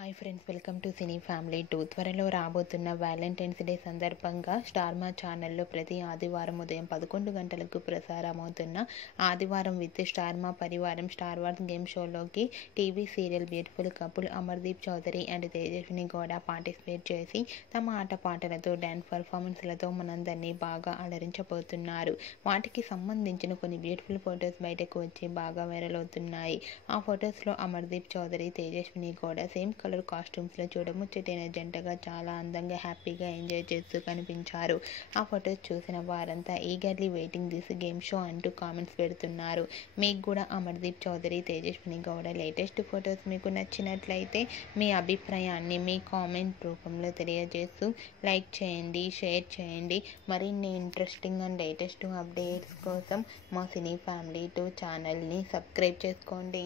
Hi friends, welcome to cine family 2. త్వరలో రాబోతున్న Valentine's day సందర్భంగా స్టార్ మా ఛానల్లో ప్రతి ఆదివారం ఉదయం 11 గంటలకు ప్రసారమవుతున్న ఆదివారం with star Maa Parivaram star wars game షోలోకి TV serial beautiful couple Amardeep Chowdary and Tejaswini Gowda participate చేసి తమ ఆటపాటలతో డ్యాన్స్ పర్ఫార్మెన్స్లతో మనందరినీ బాగా అలరించబోతున్నారు. వాటికి సంబంధించిన కొన్ని బ్యూటిఫుల్ ఫొటోస్ బయటకు వచ్చి బాగా వైరల్ అవుతున్నాయి. ఆ ఫొటోస్లో అమర్దీప్ చౌదరి, తేజస్విని గౌడ సేమ్ కలర్ కాస్ట్యూమ్స్లో చూడముచ్చటైన జంటగా చాలా అందంగా హ్యాపీగా ఎంజాయ్ చేస్తూ కనిపించారు. ఆ ఫొటోస్ చూసిన వారంతా eagerly waiting this game show అంటూ కామెంట్స్ పెడుతున్నారు. మీకు కూడా అమర్దీప్ చౌదరి, తేజస్విని గౌడ లేటెస్ట్ ఫొటోస్ మీకు నచ్చినట్లయితే మీ అభిప్రాయాన్ని మీ కామెంట్ రూపంలో తెలియజేస్తూ లైక్ చేయండి, షేర్ చేయండి. మరిన్ని ఇంట్రెస్టింగ్ అండ్ లేటెస్ట్ అప్డేట్స్ కోసం మా సినీ ఫ్యామిలీ 2 ఛానల్ని సబ్స్క్రైబ్ చేసుకోండి.